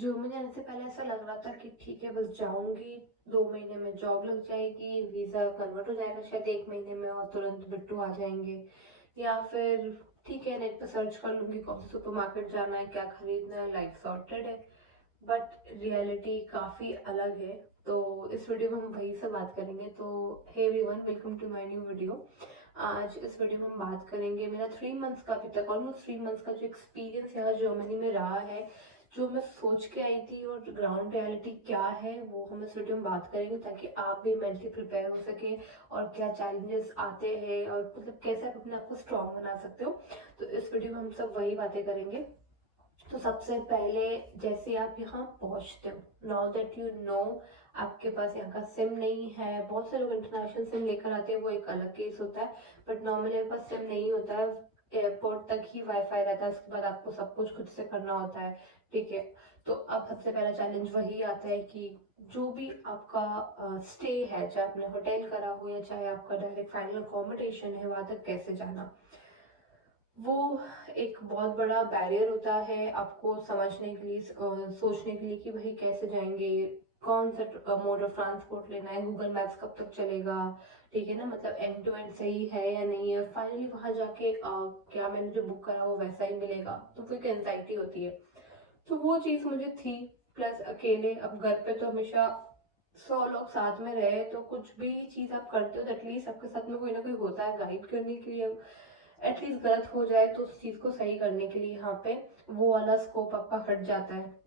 Germany जाने से पहले ऐसा लग रहा था कि ठीक है, बस जाऊँगी, 2 महीने में जॉब लग जाएगी, वीज़ा कन्वर्ट हो जाएगा शायद 1 महीने में और तुरंत बिट्टू आ जाएँगे। या फिर ठीक है, नेट पे सर्च कर लूँगी कौन से सुपरमार्केट जाना है, क्या खरीदना है, लाइफ सॉर्टेड है। बट रियलिटी काफ़ी अलग है। तो इस वीडियो में हम वही से बात करेंगे। तो hey everyone, welcome to my new video. आज इस वीडियो में हम बात करेंगे मेरा 3 मंथ्स का, अभी तक ऑलमोस्ट 3 मंथ्स का जो एक्सपीरियंस यहाँ जर्मनी में रहा है, जो मैं सोच के आई थी और ग्राउंड रियलिटी क्या है, वो हम इस वीडियो में बात करेंगे ताकि आप भी मेंटली प्रिपेयर हो सके और क्या चैलेंजेस आते हैं और मतलब कैसे आप अपने आप को स्ट्रॉन्ग बना सकते हो। तो इस वीडियो में हम सब वही बातें करेंगे। तो सबसे पहले, जैसे आप यहाँ पहुँचते हो, नाउ दैट यू नो, आपके पास यहाँ का सिम नहीं है। बहुत से लोग इंटरनेशनल सिम लेकर आते हैं, वो एक अलग केस होता है। बट नॉर्मली मेरे पास सिम नहीं होता है, एयरपोर्ट तक ही वाईफाई रहता है, उसके बाद आपको सब कुछ खुद से करना होता है। ठीक है। तो अब सबसे पहला चैलेंज वही आता है कि जो भी आपका स्टे है, चाहे आपने होटल करा हो या चाहे आपका डायरेक्ट फाइनल अकोमोडेशन है, वहाँ तक कैसे जाना, वो एक बहुत बड़ा बैरियर होता है आपको समझने के लिए, सोचने के लिए कि भाई कैसे जाएंगे, कौन सा मोड ऑफ ट्रांसपोर्ट लेना है, गूगल मैप्स कब तक चलेगा, ठीक है ना, मतलब एंड टू एंड सही है या नहीं है, फाइनली वहां जाके क्या मैंने जो बुक करा वो वैसा ही मिलेगा, तो फिर एक एंजाइटी होती है। तो वो चीज़ मुझे थी। प्लस अकेले, अब घर पे तो हमेशा 100 लोग साथ में रहे, तो कुछ भी चीज़ आप करते हो तो एटलीस्ट आपके साथ में कोई ना कोई होता है गाइड करने के लिए। एटलीस्ट गलत हो जाए तो उस चीज़ को सही करने के लिए यहाँ पे वो वाला स्कोप आपका हट जाता है।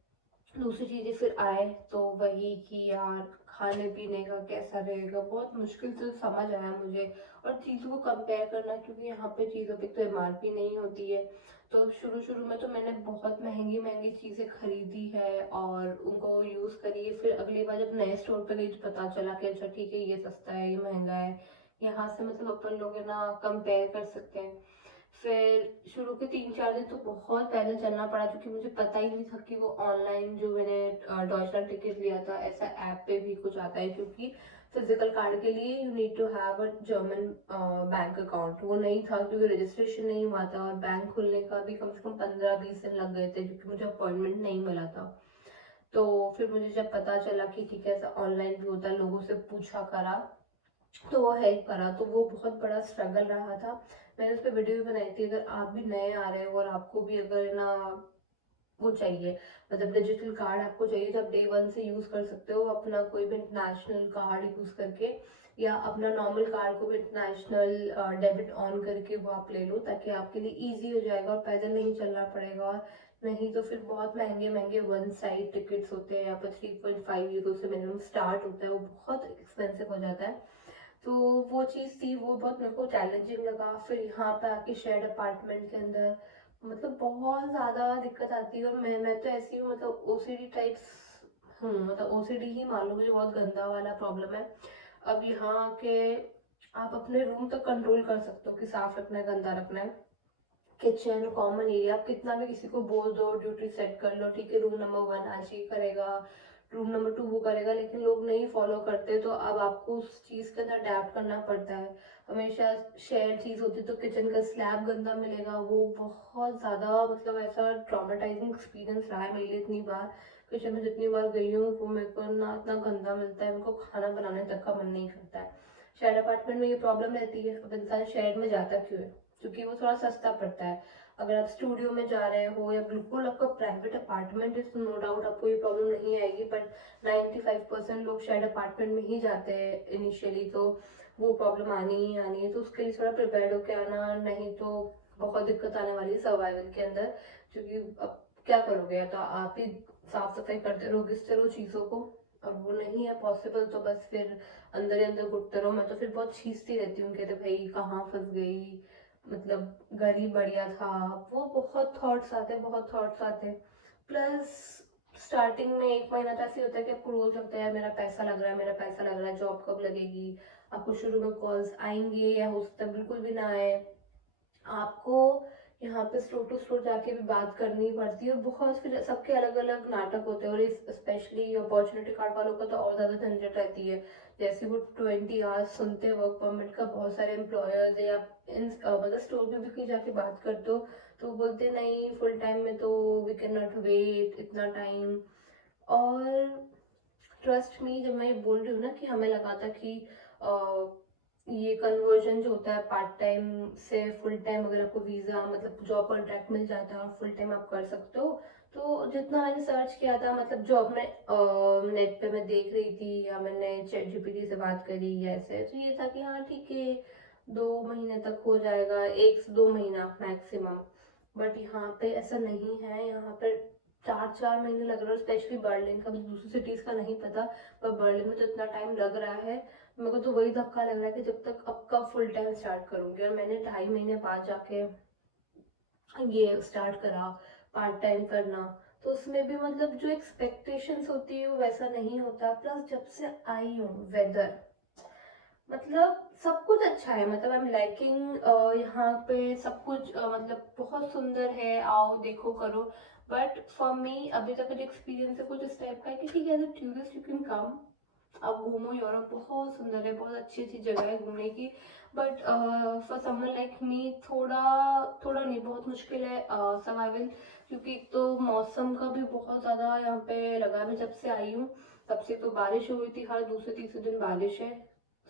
दूसरी चीज़ें फिर आए तो वही कि यार खाने पीने का कैसा रहेगा, बहुत मुश्किल से समझ आया मुझे। और चीज़ों को कंपेयर करना, क्योंकि यहाँ पे चीज़ों पे तो एमआरपी नहीं होती है। तो शुरू शुरू में तो मैंने बहुत महंगी महंगी चीज़ें खरीदी है और उनको यूज़ करी है। फिर अगली बार जब नए स्टोर पे गई तो पता चला कि अच्छा ठीक है, ये सस्ता है, ये महंगा है। यहाँ से मतलब अपन लोग है ना कंपेयर कर सकते हैं। फिर शुरू के 3-4 दिन तो बहुत पैदल चलना पड़ा, क्योंकि मुझे पता ही नहीं था कि वो ऑनलाइन जो मैंने डॉयचलैंड टिकट लिया था, ऐसा ऐप पे भी कुछ आता है। क्योंकि फिजिकल कार्ड के लिए you need to have a German bank account, वो नहीं था क्योंकि रजिस्ट्रेशन नहीं हुआ था, और बैंक खुलने का भी कम से कम 15-20 दिन लग गए थे क्योंकि मुझे अपॉइंटमेंट नहीं मिला था। तो फिर मुझे जब पता चला कि ठीक है ऐसा ऑनलाइन भी होता है, लोगों से पूछा करा, तो वो हेल्प करा। तो वो बहुत बड़ा स्ट्रगल रहा था। मैंने उस पर वीडियो भी बनाई थी। अगर आप भी नए आ रहे हो और आपको भी अगर ना वो चाहिए, मतलब डिजिटल कार्ड आपको चाहिए, तो आप डे वन से यूज़ कर सकते हो अपना कोई भी इंटरनेशनल कार्ड यूज़ करके, या अपना नॉर्मल कार्ड को भी इंटरनेशनल डेबिट ऑन करके वो आप ले लो, ताकि आपके लिए ईजी हो जाएगा और पैदल नहीं चलना पड़ेगा। और नहीं तो फिर बहुत महंगे महंगे वन साइड टिकट्स होते हैं, यहाँ पर 3.5 यूरो से मिनिमम स्टार्ट होता है, वो बहुत एक्सपेंसिव हो जाता है। तो वो चीज़ थी, वो बहुत मेरे को चैलेंजिंग लगा। फिर यहाँ पे आके शेयर्ड अपार्टमेंट के अंदर मतलब बहुत ज़्यादा दिक्कत आती है। और मैं तो ऐसी हूँ, मतलब ओसीडी टाइप्स हूँ, मतलब ओसीडी ही मान लो, मुझे बहुत गंदा वाला प्रॉब्लम है। अब यहाँ के आप अपने रूम तक कंट्रोल कर सकते हो कि साफ रखना है, गंदा रखना है। किचन, कॉमन एरिया, आप कितना भी किसी को बोल दो, ड्यूटी सेट कर लो, ठीक है रूम नंबर 1 आज ये करेगा, रूम नंबर 2 वो करेगा, लेकिन लोग नहीं फॉलो करते। तो अब आपको उस चीज़ के अंदर अडेप्ट करना पड़ता है। हमेशा शेयर चीज़ होती तो किचन का स्लैब गंदा मिलेगा, वो बहुत ज़्यादा मतलब ऐसा ट्रॉमेटाइजिंग एक्सपीरियंस रहा है मेरे लिए। इतनी बार किचन में जितनी बार गई हूँ, वो मेरे को ना इतना गंदा मिलता है, मेरे को खाना बनाने तक का मन नहीं करता है। शेयर अपार्टमेंट में ये प्रॉब्लम रहती है। अब इंसान शेयर में जाता क्यों है? क्योंकि वो थोड़ा सस्ता पड़ता है। अगर आप स्टूडियो में जा रहे हो या बिल्कुल आपका प्राइवेट अपार्टमेंट है, तो नो डाउट आपको ये प्रॉब्लम नहीं आएगी। बट 95% लोग शायद अपार्टमेंट में ही जाते हैं इनिशियली, तो वो प्रॉब्लम आनी ही आनी है। तो उसके लिए थोड़ा प्रिपेयर होके आना, नहीं तो बहुत दिक्कत आने वाली है सर्वाइवल के अंदर। क्योंकि अब क्या करोगे, या तो आप ही साफ सफाई करते रहो, घिसते रहो चीज़ों को। अब वो नहीं है पॉसिबल, तो बस फिर अंदर ही अंदर घुटते रहो। मैं तो फिर बहुत खींचती रहती हूँ, कहते भाई कहाँ फंस गई, मतलब घर ही बढ़िया था। वो बहुत थॉट्स आते, बहुत थॉट्स आते। प्लस स्टार्टिंग में 1 महीना तो ऐसे होता है कि आपको रोज लगता है मेरा पैसा लग रहा है, मेरा पैसा लग रहा है, जॉब कब लगेगी। आपको शुरू में कॉल्स आएंगे या हो सकता है बिल्कुल भी ना आए। आपको यहाँ पे स्टोर टू स्टोर जाके भी बात करनी पड़ती है, और बहुत फिर सबके अलग अलग नाटक होते हैं। और इस स्पेशली अपॉर्चुनिटी कार्ड वालों का तो और ज़्यादा झंझट रहती है। जैसे वो 20 आवर्स सुनते हैं वर्क परमिट का, बहुत सारे एम्प्लॉयर्स या इन मतलब स्टोर में भी कहीं जाके बात करते हो, तो वो बोलते हैं नहीं, फुल टाइम में तो वी कैन नॉट वेट इतना टाइम। और ट्रस्ट मी, जब मैं ये बोल रही हूँ ना कि हमें लगा था कि ये कन्वर्जन जो होता है पार्ट टाइम से फुल टाइम, अगर आपको वीज़ा मतलब जॉब कॉन्ट्रैक्ट मिल जाता है और फुल टाइम आप कर सकते हो, तो जितना मैंने सर्च किया था, मतलब जो अब मैं नेट पे मैं देख रही थी या मैंने चैट जीपीटी से बात करी या ऐसे, तो ये था कि हाँ ठीक है 2 महीने तक हो जाएगा, 1 से 2 महीना मैक्सिमम। बट यहाँ पे ऐसा नहीं है, यहाँ पे 4-4 महीने लग रहा है, स्पेशली बर्लिन का, मुझे दूसरी सिटीज़ का नहीं पता, पर बर्लिन में तो इतना टाइम लग रहा है। मेरे को तो वही धक्का लग रहा है कि जब तक अब कब फुल टाइम स्टार्ट करूँगी, और मैंने 2.5 महीने बाद जाके ये स्टार्ट करा पार्ट टाइम करना, तो उसमें भी मतलब जो एक्सपेक्टेशंस होती है वो वैसा नहीं होता। प्लस जब से आई हूँ, वेदर मतलब सब कुछ अच्छा है, मतलब आई एम लाइकिंग यहाँ पे सब कुछ, मतलब बहुत सुंदर है, आओ देखो करो। बट फॉर मी अभी तक का जो एक्सपीरियंस है कुछ इस टाइप का है कि ठीक है, as a tourist you can come, आप घूमो, यूरोप बहुत सुंदर है, बहुत अच्छी अच्छी जगह है घूमने की। But for someone like me थोड़ा, थोड़ा नहीं बहुत मुश्किल है सर्वाइवल, क्योंकि एक तो मौसम का भी बहुत ज़्यादा यहाँ पे लगा है। मैं जब से आई हूँ तब से तो बारिश हुई थी, हर दूसरे तीसरे दिन बारिश है,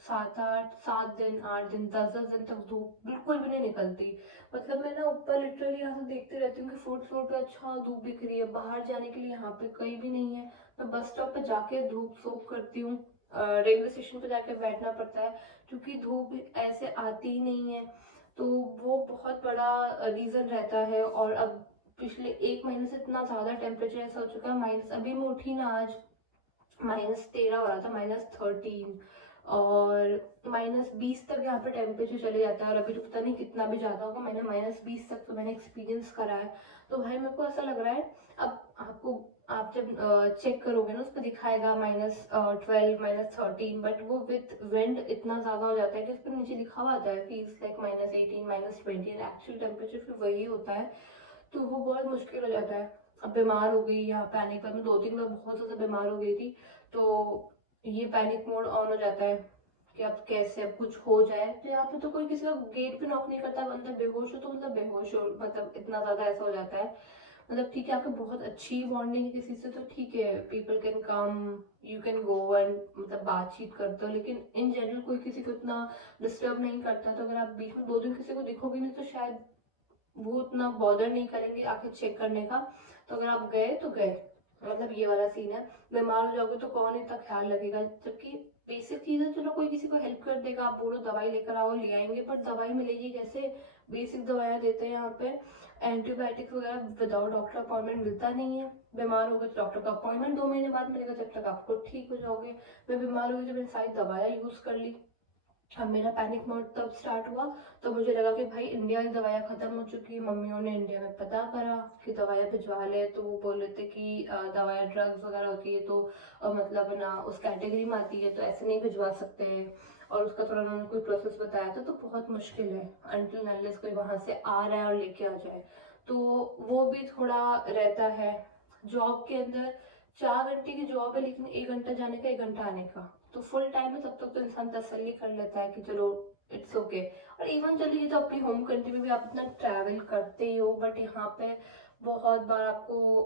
7-8 7 दिन 8 दिन 10-10 दिन तक धूप बिल्कुल भी नहीं निकलती। मतलब मैं ना ऊपर लिटरली यहाँ से देखते रहती हूँ कि फोर्थ फ्लोर पे अच्छा धूप दिख रही है, बाहर जाने के लिए यहाँ पे कहीं भी नहीं है। मैं बस स्टॉप पे जाके धूप सोक करती हूँ, रेलवे स्टेशन पे जाके बैठना पड़ता है, क्योंकि धूप ऐसे आती ही नहीं है। तो वो बहुत बड़ा रीज़न रहता है। और अब पिछले 1 महीने से इतना ज़्यादा टेम्परेचर ऐसा हो चुका है, माइनस, अभी मैं उठी ना आज -13 हो रहा था, -13, और -20 तक यहाँ पे टेम्परेचर चले जाता है। और अभी तो पता नहीं कितना भी ज़्यादा होगा, मैंने -20 तक तो मैंने एक्सपीरियंस करा है। तो भाई मेरे को ऐसा लग रहा है, अब आपको, आप जब चेक करोगे ना उस पर दिखाएगा -12 -13, बट वो विथ विंड इतना ज़्यादा हो जाता है कि उस पर नीचे लिखा हुआ आता है feels like -18 -20, and actual temperature फिर वही होता है। तो वो बहुत मुश्किल हो जाता है। अब बीमार हो गई यहाँ पे आने के बाद, मैं 2-3 बार बहुत ज़्यादा बीमार हो गई थी, तो ये पैनिक मोड ऑन हो जाता है कि अब कैसे, अब कुछ हो जाए। तो यहाँ पे तो कोई किसी का गेट भी नॉक नहीं करता, बंदा बेहोश हो तो मतलब बेहोश हो, मतलब इतना ज़्यादा ऐसा हो जाता है। मतलब ठीक है, आपकी बहुत अच्छी बॉन्डिंग है किसी से तो ठीक है, people can come, you can go and मतलब बातचीत करते हो, लेकिन इन जनरल कोई किसी को इतना डिस्टर्ब नहीं करता। तो अगर आप बीच में 2 दिन किसी को दिखोगे नहीं तो शायद वो उतना बॉदर नहीं करेंगे आके चेक करने का। तो अगर आप गए तो गए, मतलब ये वाला सीन है। बीमार हो जाओगे तो कौन इतना ख्याल रखेगा, जबकि बेसिक चीज़ है, चलो कोई किसी को हेल्प कर देगा, आप बोलो दवाई लेकर आओ ले आएंगे, बट दवाई मिलेगी कैसे? बेसिक दवाइयाँ देते हैं यहाँ पे, एंटीबायोटिक्स वगैरह विदाउट डॉक्टर अपॉइंटमेंट मिलता नहीं है। बीमार हो गए तो डॉक्टर का अपॉइंटमेंट 2 महीने बाद मिलेगा, जब तक आपको ठीक हो जाओगे। मैं बीमार हुई तो मैंने सारी दवाइयाँ यूज़ कर ली। अब मेरा पैनिक मोड तब स्टार्ट हुआ, तो मुझे लगा कि भाई इंडिया की दवाइयाँ ख़त्म हो चुकी है। मम्मियों ने इंडिया में पता करा कि दवाइयाँ भिजवा ले, तो वो बोल रहे थे कि दवाइयाँ ड्रग्स वगैरह होती है तो मतलब ना उस कैटेगरी में आती है, तो ऐसे नहीं भिजवा सकते हैं। और उसका थोड़ा उन्होंने कोई प्रोसेस बताया था, तो बहुत मुश्किल है अनटिल अनलेस कोई वहाँ से आ रहा है और लेके आ जाए, तो वो भी थोड़ा रहता है। जॉब के अंदर 4 घंटे की जॉब है, लेकिन 1 घंटा जाने का 1 घंटा आने का, तो फुल टाइम है तब तक तो इंसान तसल्ली कर लेता है कि चलो इट्स ओके। और इवन चलो ये तो अपनी होम कंट्री में भी आप इतना ट्रैवल करते ही हो, बट यहाँ पे बहुत बार आपको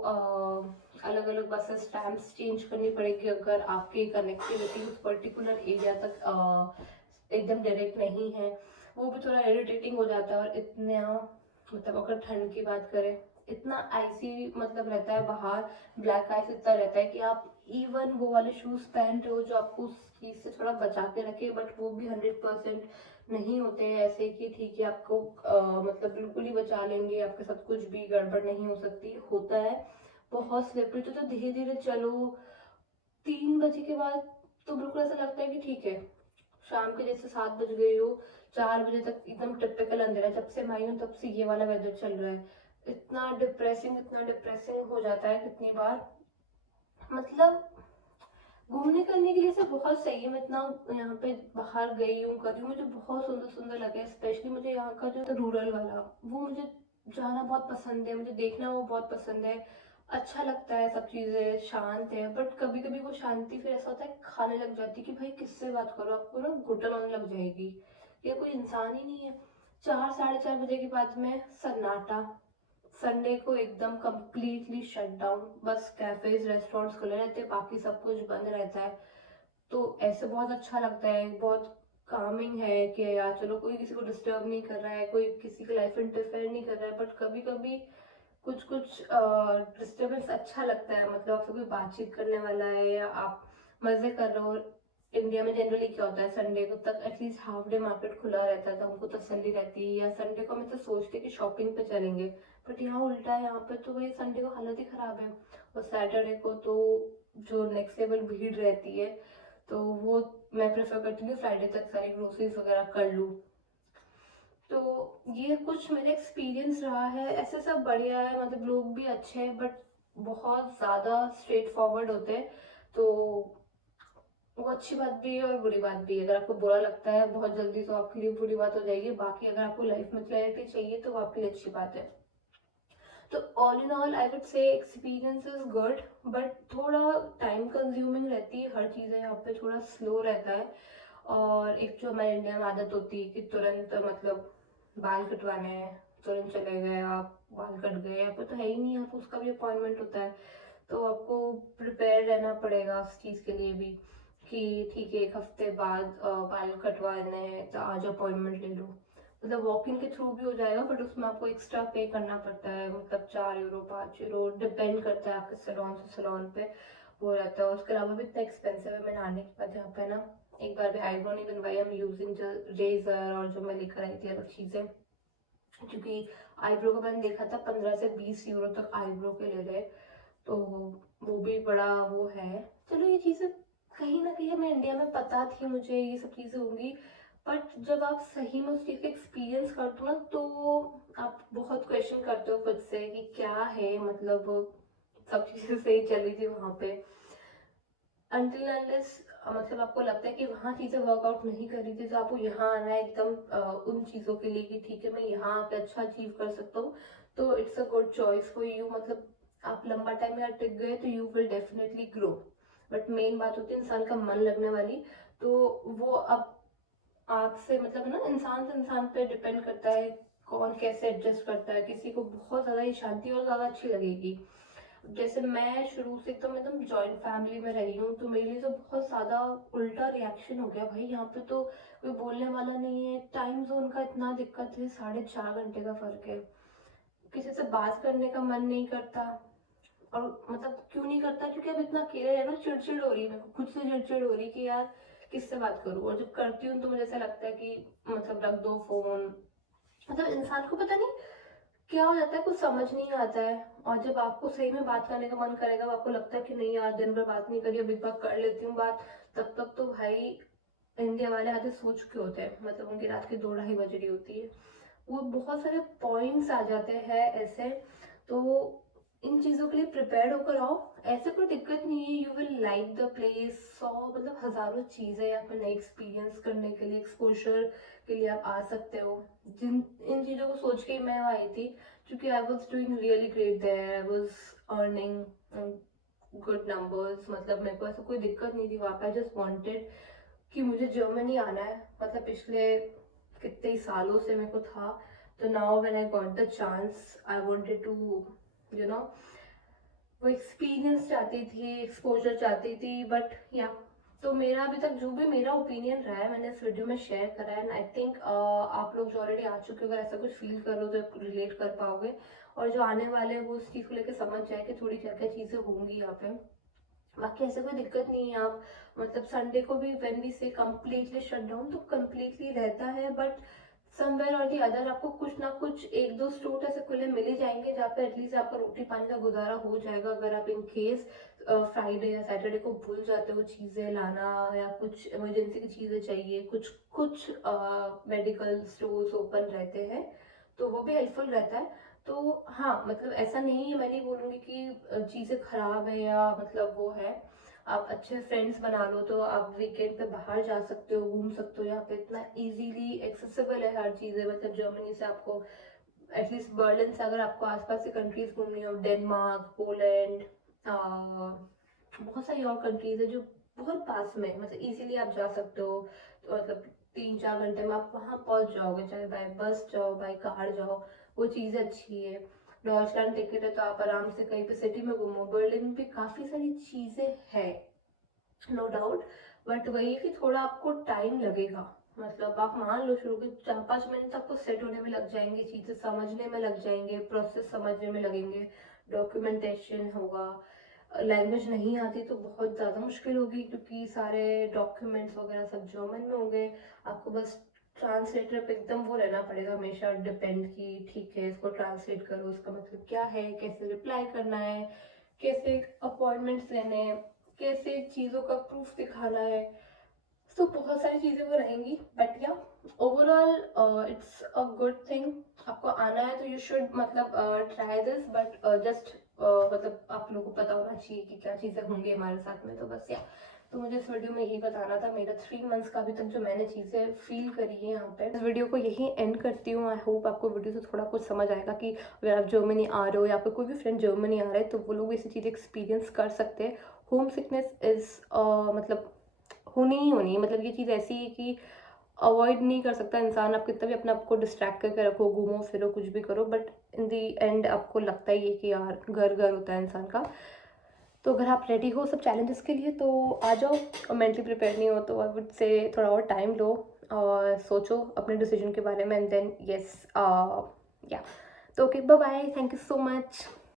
अलग अलग बसेस स्टैंड्स चेंज करनी पड़ेगी अगर आपकी कनेक्टिविटी उस पर्टिकुलर एरिया तक एकदम डायरेक्ट नहीं है। वो भी थोड़ा इरिटेटिंग हो जाता है। और इतना मतलब अगर ठंड की बात करें, इतना आइसी मतलब रहता है बाहर, ब्लैक आइस इतना रहता है कि आप इवन वो वाले शूज पहन रहे हो जो आपको उस चीज से थोड़ा बचा के रखे, बट वो भी 100% नहीं होते हैं ऐसे कि ठीक है आपको मतलब बिल्कुल ही बचा लेंगे, आपके साथ कुछ भी गड़बड़ नहीं हो सकती, होता है बहुत स्लिपरी। तो धीरे धीरे चलो, 3 बजे के बाद तो बिल्कुल ऐसा लगता है कि ठीक है, शाम के जैसे 7 बज गई हो, 4 बजे तक एकदम टिपिकल अंधेरा। जब से मैं आई हूँ तब से ये वाला वेदर चल रहा है, इतना डिप्रेसिंग हो जाता है कितनी बार। मतलब घूमने करने के लिए से बहुत सही है, मैं इतना यहाँ पे बाहर गई हूँ करी हूँ, मुझे बहुत सुंदर सुंदर लगे। स्पेशली मुझे यहाँ का जो रूरल वाला, वो मुझे जाना बहुत पसंद है, मुझे देखना वो बहुत पसंद है। अच्छा लगता है, सब चीज़ें शांत है। बट कभी कभी वो शांति फिर ऐसा होता है खाने लग जाती है कि भाई किससे बात करो, आपको ना घुटन होने लग जाएगी, ये कोई इंसान ही नहीं है। 4-4:30 बजे के बाद में सन्नाटा, संडे को एकदम कंप्लीटली शट डाउन, बस कैफेज रेस्टोरेंट्स खुले रहते हैं, बाकी सब कुछ बंद रहता है। तो ऐसे बहुत अच्छा लगता है, बहुत कामिंग है कि यार चलो कोई किसी को डिस्टर्ब नहीं कर रहा है, कोई किसी की लाइफ इंटरफेयर नहीं कर रहा है। बट कभी कभी कुछ कुछ डिस्टर्बेंस अच्छा लगता है, मतलब आपसे कोई बातचीत करने वाला है या आप मजे कर रहे हो। इंडिया में जनरली क्या होता है, संडे को तक एटलीस्ट हाफ डे मार्केट खुला रहता है, तो हमको तसल्ली रहती है, या संडे को हम तो सोचते हैं कि शॉपिंग पे चलेंगे। बट यहाँ उल्टा है, यहाँ पे तो भाई संडे को हालत ही खराब है। और सैटरडे को तो जो नेक्स्ट लेवल भीड़ रहती है, तो वो मैं प्रेफर करती हूँ फ्राइडे तक सारी ग्रोसरीज वगैरह कर लूँ। तो ये कुछ मेरा एक्सपीरियंस रहा है। ऐसे सब बढ़िया है, मतलब लोग भी अच्छे हैं, बट बहुत ज़्यादा स्ट्रेट फॉरवर्ड होते हैं। तो वो अच्छी बात भी है और बुरी बात भी है। अगर आपको बुरा लगता है बहुत जल्दी तो आपके लिए बुरी बात हो जाएगी, बाकी अगर आपको लाइफ में क्लैरिटी चाहिए तो वो आपके लिए अच्छी बात है। तो all in all I would say experience is good, but थोड़ा टाइम कंज्यूमिंग रहती है, हर चीज़ें यहाँ पे थोड़ा स्लो रहता है। और एक जो हमारे इंडिया में आदत होती है कि तुरंत मतलब बाल कटवाने हैं, तुरंत चले गए आप, बाल कट गए, यहाँ पे तो है ही नहीं, यहाँ पे उसका भी अपॉइंटमेंट होता है। तो आपको प्रिपेयर रहना पड़ेगा उस चीज़ के लिए भी, कि ठीक है एक हफ्ते बाद बाल कटवाने हैं तो आज अपॉइंटमेंट ले लो। मतलब वॉक इन के थ्रू भी हो जाएगा, बट उसमें आपको एक्स्ट्रा पे करना पड़ता है, मतलब 4 यूरो 5 यूरो डिपेंड करता है आपके सैलून से सैलून पे वो रहता है। उसके अलावा भी इतना एक्सपेंसिव है। मैंने आने के बाद यहाँ पे ना एक बार भी आईब्रो नहीं बनवाई, हम यूजिंग जो रेजर और जो मैं लेकर आई थी अलग चीज़ें, क्योंकि आईब्रो का मैंने देखा था 15 से 20 यूरो तक आईब्रो के ले रहे। तो वो भी बड़ा वो है। चलो ये चीज़ें कहीं ना कहीं हमें इंडिया में पता थी मुझे ये सब चीज़ें होंगी, बट जब आप सही में उस चीज़ का एक्सपीरियंस करते हो ना, तो आप बहुत क्वेश्चन करते हो खुद से कि क्या है, मतलब सब चीज़ें सही चल रही थी वहाँ पे अनटिल अनलेस मतलब आपको लगता है कि वहाँ चीज़ें वर्कआउट नहीं कर रही थी, तो आपको यहाँ आना है एकदम उन चीज़ों के लिए कि ठीक है मैं यहाँ आके अच्छा अचीव कर सकता हूँ। तो it's a good choice for you, मतलब आप लंबा टाइम यहाँ टिक गए तो you will definitely grow. But main बात होती है इंसान का मन लगने वाली। तो वो अब आपसे मतलब है ना, इंसान से इंसान पे डिपेंड करता है कौन कैसे एडजस्ट करता है। किसी को बहुत ज़्यादा ही शांति और ज़्यादा अच्छी लगेगी। जैसे मैं शुरू से एकदम एकदम जॉइंट फैमिली में रही हूँ, तो मेरे लिए तो बहुत ज़्यादा उल्टा रिएक्शन हो गया भाई। यहाँ पे तो कोई बोलने वाला नहीं है, टाइम जोन का इतना दिक्कत है, 4.5 घंटे का फर्क है, किसी से बात करने का मन नहीं करता। और मतलब क्यों नहीं करता, क्योंकि अब इतना अकेले रहना, चिड़चिड़ हो रही है मेरे को, खुद से चिड़चिड़ हो रही है कि यार किससे बात करूँ। और जब करती हूँ तो मुझे ऐसा लगता है कि मतलब रख दो फोन। मतलब इंसान को पता नहीं क्या हो जाता है, कुछ समझ नहीं आता है। और जब आपको सही में बात करने का मन करेगा, आपको लगता है कि नहीं यार दिन भर बात नहीं करी, अब एक बार कर लेती हूँ बात, तब तक तो भाई इंडिया वाले आधे सो चुके होते हैं, मतलब उनकी रात की 2 ढाई बज रही होती है। वो बहुत सारे पॉइंट्स आ जाते हैं ऐसे। तो इन चीज़ों के लिए प्रिपेयर्ड होकर आओ, ऐसे कोई दिक्कत नहीं है, you will like the place. मतलब हज़ारों चीज़ें यहाँ पे नई एक्सपीरियंस करने के लिए, एक्सपोजर के लिए आप आ सकते हो। जिन इन चीज़ों को सोच के ही मैं आई थी, क्योंकि I was doing really great there, I was earning good numbers, मतलब मेरे को ऐसा कोई दिक्कत नहीं थी वहाँ पे। आई जस्ट वॉन्टेड कि मुझे जर्मनी आना है, मतलब पिछले कितने ही सालों से मेरे को था। तो now when I got the chance I wanted to you know वो एक्सपीरियंस चाहती थी, एक्सपोजर चाहती थी। बट या तो मेरा अभी तक जो भी मेरा ओपिनियन रहा है मैंने इस वीडियो में शेयर करा है, एंड आई थिंक आप लोग जो ऑलरेडी आ चुके हो अगर ऐसा कुछ फील कर रहे हो तो रिलेट कर पाओगे, और जो आने वाले हैं वो उस चीज़ को लेकर समझ जाए कि थोड़ी क्या क्या चीज़ें होंगी यहाँ पे। बाकी ऐसे कोई दिक्कत नहीं है। आप मतलब संडे को भी व्हेन वी से कम्प्लीटली शट डाउन तो कम्प्लीटली रहता है, बट समवेयर और दी अदर आपको कुछ ना कुछ एक दो स्टोर ऐसे खुले मिल ही जाएंगे जहाँ पे एटलीस्ट आपका रोटी पानी का गुजारा हो जाएगा। अगर आप इन केस फ्राइडे या सैटरडे को भूल जाते हो चीज़ें लाना, या कुछ इमरजेंसी की चीज़ें चाहिए, कुछ कुछ मेडिकल स्टोर्स ओपन रहते हैं, तो वो भी हेल्पफुल रहता है। तो हाँ, मतलब ऐसा नहीं है, मैं नहीं बोलूँगी कि चीज़ें खराब है या मतलब वो है। आप अच्छे फ्रेंड्स बना लो तो आप वीकेंड पे बाहर जा सकते हो, घूम सकते हो। यहाँ पे इतना इजीली एक्सेसिबल है हर चीज़ें, मतलब जर्मनी से आपको एटलीस्ट बर्लिन से अगर आपको आसपास की कंट्रीज घूमनी हो, डेनमार्क, पोलैंड, बहुत सारी और कंट्रीज है जो बहुत पास में है, मतलब इजीली आप जा सकते हो। तो मतलब 3 4 घंटे में आप वहाँ पहुँच जाओगे, चाहे बाय बस जाओ बाय कार जाओ, वो चीज़ अच्छी है। डॉइचलैंड टिकट है तो आप आराम से कहीं पे सिटी में घूमो। बर्लिन में भी काफ़ी सारी चीज़ें हैं, नो डाउट, बट वही है कि थोड़ा आपको टाइम लगेगा। मतलब आप मान लो शुरू के 4-5 मिनट आपको सेट होने में लग जाएंगे, चीज़ें समझने में लग जाएंगे, प्रोसेस समझने में लगेंगे, डॉक्यूमेंटेशन होगा। लैंग्वेज नहीं आती तो बहुत ज़्यादा मुश्किल होगी, क्योंकि सारे डॉक्यूमेंट्स वगैरह सब जर्मन में होंगे। आपको बस ट्रांसलेटर पे एकदम वो रहना पड़ेगा हमेशा डिपेंड, कि ठीक है इसको ट्रांसलेट करो, इसका मतलब क्या है, कैसे रिप्लाई करना है, कैसे अपॉइंटमेंट्स लेने हैं, कैसे चीज़ों का प्रूफ दिखाना है। तो बहुत सारी चीज़ें वो रहेंगी, बट या overall it's a good thing. आपको आना है तो यू शुड मतलब ट्राई दिस, बट जस्ट मतलब आप लोगों को पता होना चाहिए कि क्या चीज़ें होंगी हमारे साथ में। तो बस या तो मुझे इस वीडियो में यही बताना था, मेरा 3 मंथ्स का अभी तक जो मैंने चीज़ें फील करी है यहाँ पे। इस वीडियो को यही एंड करती हूँ। आई होप आपको वीडियो से थोड़ा कुछ समझ आएगा कि अगर आप जर्मनी आ रहे हो या फिर कोई भी फ्रेंड जर्मनी आ रहा है तो वो लोग ऐसी चीज़ें एक्सपीरियंस कर सकते हैं। होम सिकनेस इज़ मतलब होनी ही होनी है। मतलब ये चीज़ ऐसी है कि अवॉइड नहीं कर सकता इंसान। आप कितना भी अपने आप को डिस्ट्रैक्ट करके रखो, घूमो फिरो, कुछ भी करो, बट इन दी एंड आपको लगता ही है कि यार घर घर होता है इंसान का। तो अगर आप रेडी हो सब चैलेंजेस के लिए तो आ जाओ, और मेंटली प्रिपेयर नहीं हो तो आई वुड से थोड़ा और टाइम लो और सोचो अपने डिसीजन के बारे में, एंड देन यस या। तो okay, bye bye, thank you so much.